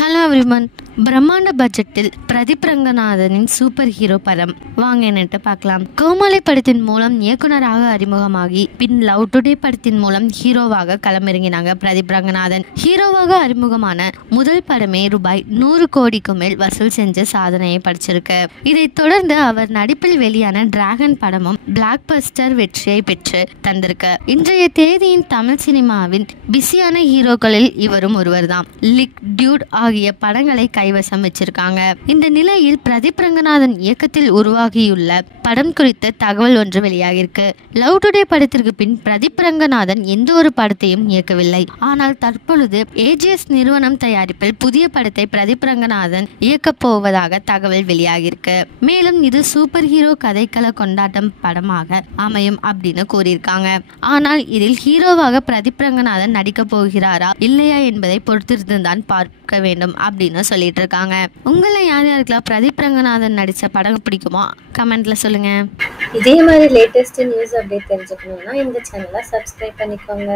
Hello everyone. பிரம்மாண்ட பட்ஜெட்டில் Pradeep ரங்கநாதனின் super hero படம் வாங்க என்னட்டு பார்க்கலாம். கோமாளி படத்தின் மூலம் இயக்குனராக அறிமுகமாகி பின் லவ் டுடே படத்தின் மூலம் ஹீரோவாக களமிறங்கினாங்க பிரதீப் ரங்கநாதன். ஹீரோவாக அறிமுகமான முதல் படமே ரூபாய் 100 கோடிக்கு மேல் வசூல் செஞ்ச சாதனையை படைச்சிருக்கு. இதைத் தொடர்ந்து அவர் நடிப்பில் வெளியான டிராகன் படமும் பிளாக் பஸ்டர் வெற்றியை பெற்று தந்திருக்கு. இன்றைய தேதியின் தமிழ் சினிமாவின் பிஸியான ஹீரோக்களில் இவரும் ஒருவர்தான். லிக், டியூட் ஆகிய படங்களை கைவசம் வச்சிருக்காங்க. இந்த நிலையில் பிரதீப் ரங்கநாதன் இயக்கத்தில் உருவாகியுள்ள படம் குறித்த தகவல் ஒன்று வெளியாகிருக்கு. லவ் டுடே படத்திற்கு பின் பிரதீப் ரங்கநாதன் எந்த ஒரு படத்தையும் இயக்கவில்லை. ஆனால் தற்பொழுது ஏஜிஎஸ் நிறுவனம் தயாரிப்பில் புதிய படத்தை பிரதீப் ரங்கநாதன் இயக்கப் போவதாக தகவல் வெளியாகிருக்கு. மேலும் இது சூப்பர் ஹீரோ கதைக்கள கொண்டாட்டம் படமாக அமையும் அப்படின்னு கூறியிருக்காங்க. ஆனால் இதில் ஹீரோவாக பிரதீப் ரங்கநாதன் நடிக்க போகிறாரா இல்லையா என்பதை பொறுத்திருந்துதான் பார்க்க வேண்டும் அப்படின்னு சொல்லிட்டு இருக்காங்க. உங்களை யார் யாருக்கெல்லாம் பிரதீப் ரங்கநாதன் நடிச்ச படம் பிடிக்குமோ கமெண்ட்ல சொல்லுங்க. இதே மாதிரி லேட்டஸ்ட் நியூஸ் அப்டேட் தெரிஞ்சுக்கணும்னா இந்த சேனலை சப்ஸ்கிரைப் பண்ணிக்கோங்க.